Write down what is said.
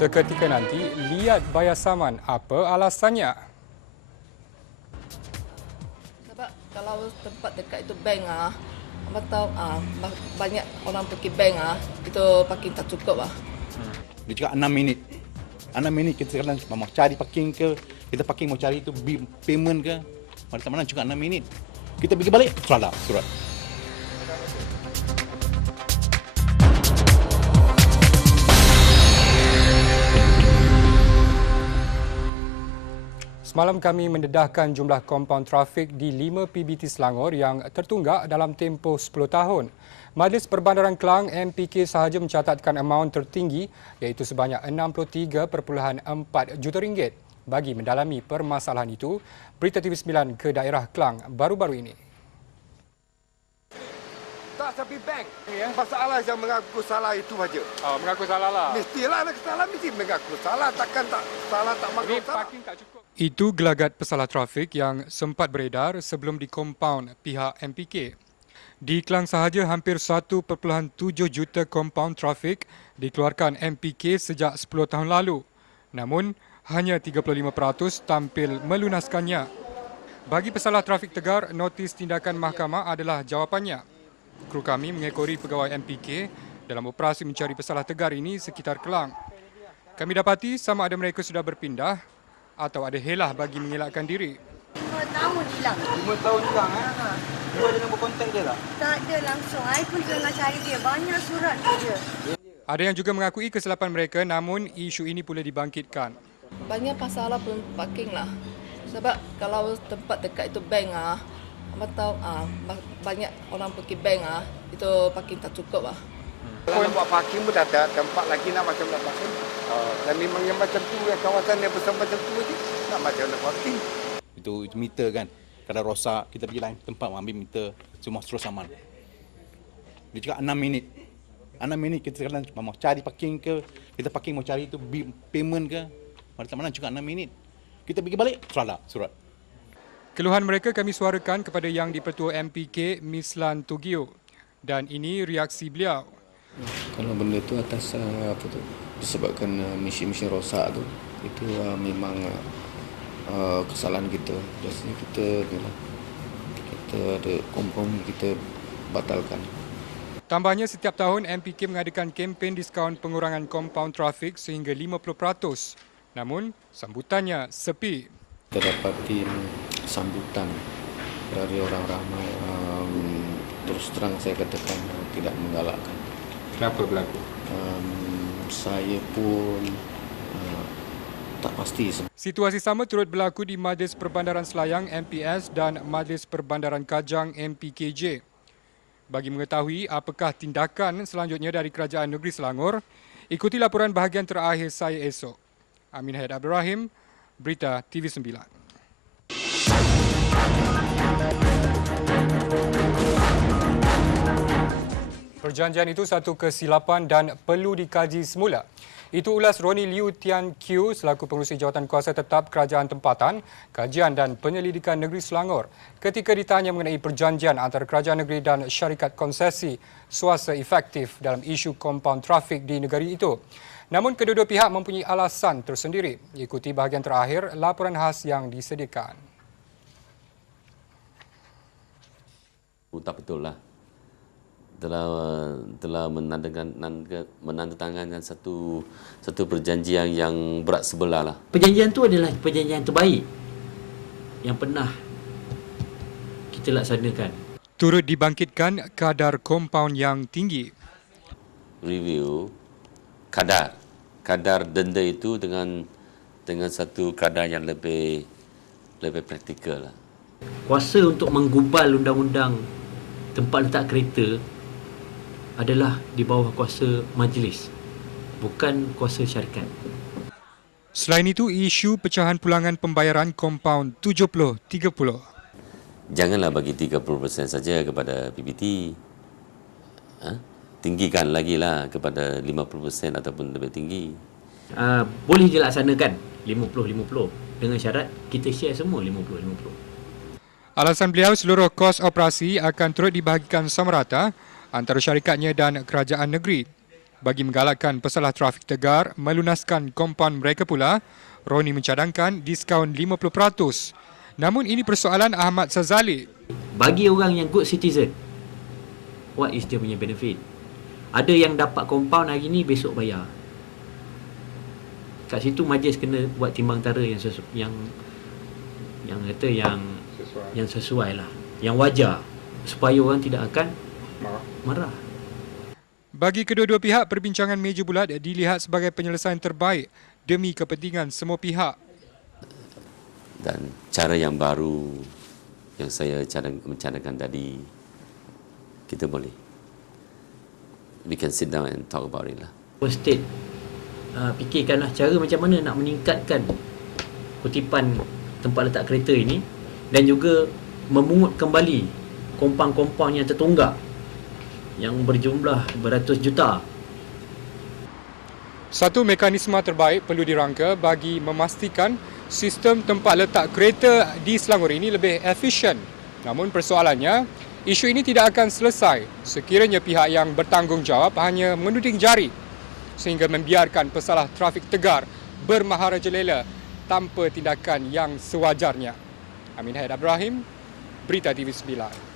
Seketika nanti, lihat bayar saman. Apa alasannya? Sebab kalau tempat dekat itu bank abang tahu banyak orang pergi bank itu parking tak cukup Dia cakap 6 minit. 6 minit kita sekarang mau cari parking ke, kita parking mau cari itu payment ke. Mana juga 6 minit. Kita pergi balik, surat. Semalam kami mendedahkan jumlah kompaun trafik di 5 PBT Selangor yang tertunggak dalam tempoh 10 tahun. Majlis Perbandaran Klang MPK sahaja mencatatkan amaun tertinggi iaitu sebanyak RM63.4 juta. Bagi mendalami permasalahan itu, Berita TV9 ke daerah Klang baru-baru ini. Tak sampai bank. Masalah yang mengaku salah itu saja. Mengaku salah lah. Mestilah nak salah, mesti mengaku salah. Takkan tak salah tak mengaku salah. Tak cukup. Itu gelagat pesalah trafik yang sempat beredar sebelum dikompaun pihak MPK. Di Klang sahaja hampir 1.7 juta kompaun trafik dikeluarkan MPK sejak 10 tahun lalu. Namun, hanya 35% tampil melunaskannya. Bagi pesalah trafik tegar, notis tindakan mahkamah adalah jawapannya. Kru kami mengekori pegawai MPK dalam operasi mencari pesalah tegar ini sekitar Klang. Kami dapati sama ada mereka sudah berpindah atau ada helah bagi mengelakkan diri. 5 tahun hilang. 5 tahun hilang You ada nombor kontak dia tak? Tak ada langsung. I pun tengah cari dia. Banyak surat dia. Ada yang juga mengakui kesilapan mereka, namun isu ini pula dibangkitkan. banyak masalah pun parking sebab kalau tempat dekat itu bank abang tahu banyak orang pergi bank itu parking tak cukup Kalau nak buat parking pun tak ada tempat lagi nak macam nak parking. Dan memang yang macam tu, yang kawasan yang besar macam tu je, nak macam nak parking. Itu meter kan. Kadang rosak, kita pergi lain tempat ambil meter, semua terus aman. Dia cakap 6 minit. 6 minit kita sekarang mau cari parking ke, kita parking mau cari itu payment ke. Mana juga 6 minit. Kita pergi balik, surat. Keluhan mereka kami suarakan kepada Yang di-Pertua MPK Mislan Tugio dan ini reaksi beliau. Kalau benda tu atas disebabkan mesin-mesin rosak tu, itu memang kesalahan kita. Biasanya kita ada kompromi, kita batalkan. Tambahnya, setiap tahun MPK mengadakan kempen diskaun pengurangan kompaun trafik sehingga 50%. Namun, sambutannya sepi. Kita dapati sambutan dari orang ramai, terus terang saya katakan tidak menggalakkan. Kenapa berlaku? Saya pun tak pasti. Situasi sama turut berlaku di Majlis Perbandaran Selayang MPS dan Majlis Perbandaran Kajang MPKJ. Bagi mengetahui apakah tindakan selanjutnya dari Kerajaan Negeri Selangor, ikuti laporan bahagian terakhir saya esok. Amin Haid Abdul Rahim, Berita TV9. Perjanjian itu satu kesilapan dan perlu dikaji semula. Itu ulas Roni Liu Tian Q selaku pengurusi jawatan kuasa tetap Kerajaan Tempatan, Kajian dan Penyelidikan Negeri Selangor ketika ditanya mengenai perjanjian antara Kerajaan Negeri dan syarikat konsesi swasta efektif dalam isu kompaun trafik di negeri itu. Namun kedua-dua pihak mempunyai alasan tersendiri. Ikuti bahagian terakhir laporan khas yang disediakan. Tak betul lah. Telah menandatangani satu perjanjian yang berat sebelah lah. Perjanjian itu adalah perjanjian terbaik yang pernah kita laksanakan. Turut dibangkitkan kadar kompaun yang tinggi. Review kadar denda itu dengan satu kadar yang lebih praktikal lah. Kuasa untuk menggubal undang-undang tempat letak kereta adalah di bawah kuasa majlis, bukan kuasa syarikat. Selain itu, isu pecahan pulangan pembayaran kompaun 70-30. Janganlah bagi 30% saja kepada PBT. Tinggikan lagi lah kepada 50% ataupun lebih tinggi. Boleh dilaksanakan 50-50 dengan syarat kita share semua 50-50. Alasan beliau, seluruh kos operasi akan turut dibahagikan sama rata antara syarikatnya dan kerajaan negeri. Bagi menggalakkan pesalah trafik tegar melunaskan kompaun mereka pula, Roni mencadangkan diskaun 50%. Namun ini persoalan Ahmad Sazali. Bagi orang yang good citizen, what is dia punya benefit? Ada yang dapat kompaun hari ni, besok bayar. Kat situ majlis kena buat timbang tara yang sesuai lah, yang wajar, supaya orang tidak akan marah. Bagi kedua-dua pihak, perbincangan meja bulat dilihat sebagai penyelesaian terbaik demi kepentingan semua pihak. Dan cara yang baru yang saya mencadangkan tadi, kita boleh. We can sit down and talk about it lah. State fikirkanlah cara macam mana nak meningkatkan kutipan tempat letak kereta ini dan juga memungut kembali kompaun-kompaun yang tertunggak yang berjumlah beratus juta. Satu mekanisme terbaik perlu dirangka bagi memastikan sistem tempat letak kereta di Selangor ini lebih efisien. Namun persoalannya, isu ini tidak akan selesai sekiranya pihak yang bertanggungjawab hanya menuding jari sehingga membiarkan pesalah trafik tegar bermaharajalela tanpa tindakan yang sewajarnya. Amin Haidar Ibrahim, Berita TV 9.